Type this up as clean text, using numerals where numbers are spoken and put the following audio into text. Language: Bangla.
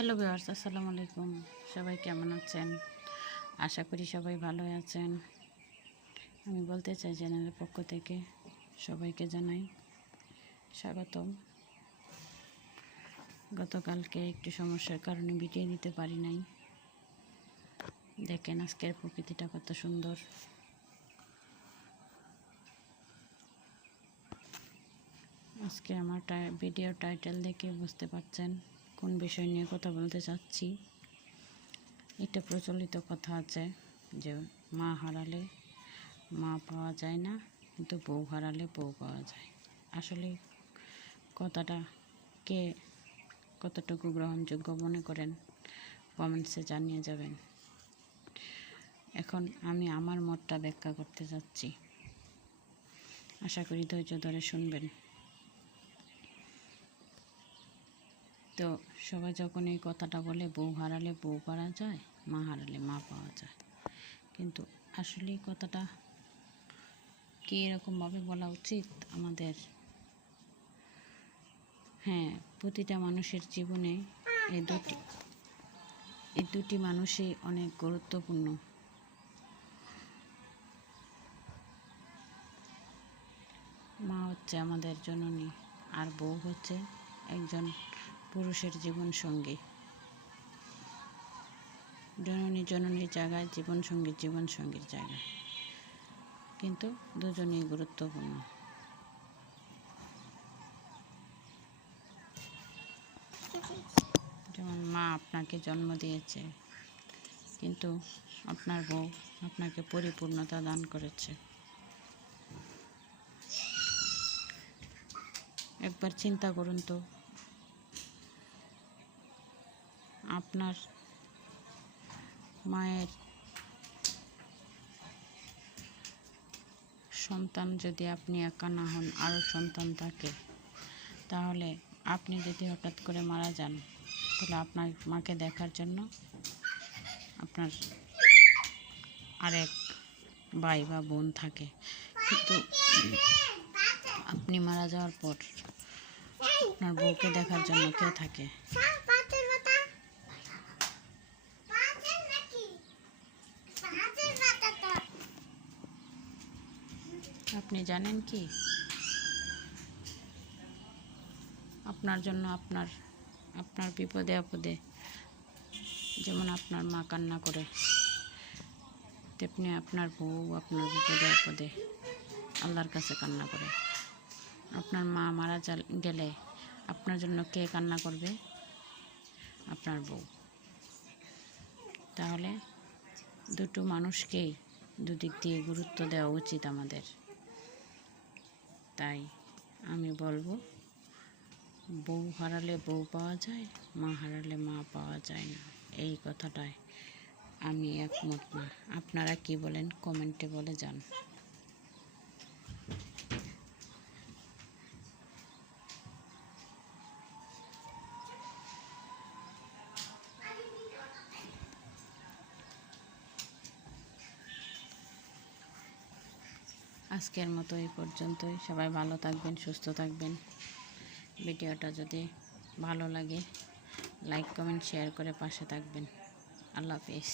হ্যালো ভিউয়ার্স, আসসালামু আলাইকুম। সবাই কেমন আছেন? আশা করি সবাই ভালো আছেন। আমি বলতে চাই চ্যানেলের পক্ষ থেকে সবাইকে জানাই স্বাগতম। গতকালকে একটু সমস্যার কারণে ভিডিও দিতে পারি নাই। দেখেন আজকের প্রকৃতিটা কত সুন্দর। আজকে আমার ভিডিও টাইটেল দেখে বুঝতে পারছেন কোন বিষয় নিয়ে কথা বলতে চাচ্ছি। এটা প্রচলিত কথা আছে যে মা হারালে মা পাওয়া যায় না, কিন্তু বউ হারালে বউ পাওয়া যায়। আসলে কথাটা কে কতটুকু গ্রহণযোগ্য মনে করেন কমেন্টসে জানিয়ে যাবেন। এখন আমি আমার মতটা ব্যাখ্যা করতে যাচ্ছি, আশা করি ধৈর্য ধরে শুনবেন। তো সবাই যখন এই কথাটা বলে বউ হারালে বউ পাওয়া যায়, মা হারালে মা পাওয়া যায়, কিন্তু আসলে কথাটা কি এরকমভাবে বলা উচিত আমাদের? হ্যাঁ, প্রতিটা মানুষের জীবনে এই দুটি মানুষই অনেক গুরুত্বপূর্ণ। মা হচ্ছে আমাদের জননী, আর বউ হচ্ছে একজন পুরুষের জীবন সঙ্গী। জননীর জায়গায় জীবন সঙ্গীর জায়গায়, কিন্তু দুজনেই গুরুত্বপূর্ণ। যেমন মা আপনাকে জন্ম দিয়েছে, কিন্তু আপনার বউ আপনাকে পরিপূর্ণতা দান করেছে। একবার চিন্তা করুন তো, আপনার মায়ের সন্তান যদি আপনি একা না হন, আরও সন্তান থাকে, তাহলে আপনি যদি হঠাৎ করে মারা যান, তাহলে আপনার মাকে দেখার জন্য আপনার আরেক ভাই বা বোন থাকে, কিন্তু আপনি মারা যাওয়ার পর আপনার বউকে দেখার জন্য কে থাকে? আপনি জানেন কি, আপনার জন্য আপনার বিপদে আপদে যেমন আপনার মা কান্না করে, তেমনি আপনার বউ আপনার বিপদে আপদে আল্লাহর কাছে কান্না করে। আপনার মা মারা গেলে আপনার জন্য কে কান্না করবে? আপনার বউ। তাহলে দুটো মানুষকেই দুদিক দিয়ে গুরুত্ব দেওয়া উচিত আমাদের। তাই আমি বলবো, বউ হারালে বউ পাওয়া যায়, মা হারালে মা পাওয়া যায় না। এই কথাটায় আমি একমত না। আপনারা কি বলেন কমেন্টে বলে যান। আজকের মতো এই পর্যন্তই। সবাই ভালো থাকবেন, সুস্থ থাকবেন। ভিডিওটা যদি ভালো লাগে লাইক কমেন্ট শেয়ার করে পাশে থাকবেন। আল্লাহ হাফেজ।